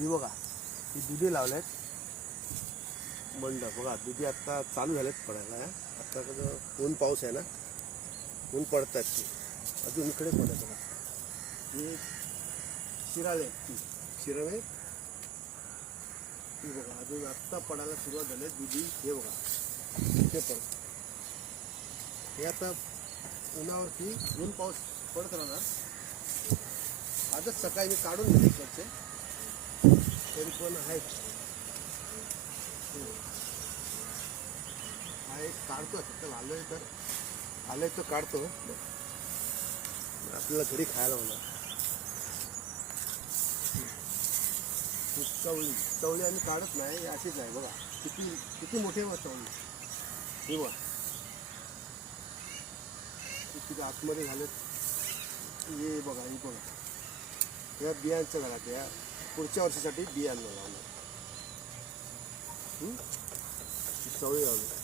ही बघा, ही दुधी लावल्यात बंड बघा. दुधी आता चालू झालेत पडायला. आता कसं ऊन पाऊस आहे ना, ऊन पडतात ती अजून इकडे पडत बघा. हे शिराळे ती शिराळे ती बघा अजून आत्ता पडायला सुरुवात झाली दुधी. हे बघा ते पण हे आता उन्हावरती ऊन पाऊस पडत राहणार. आजच सकाळी मी काढून घेतले इकडचे, तरी पण आहेत. हा एक काढतो आता आलोय तर आलोय तो काढतो आपल्याला घरी खायला होणार. चवळी चवळी आम्ही काढत नाही, अशीच आहे बघा. किती किती मोठे बघा चवळी. हे बघा किती आतमध्ये झालेत. हे बघा हे बघा या बियांच्या घरात या पुढच्या वर्षासाठी बियांना लावणार. चवळी लावली.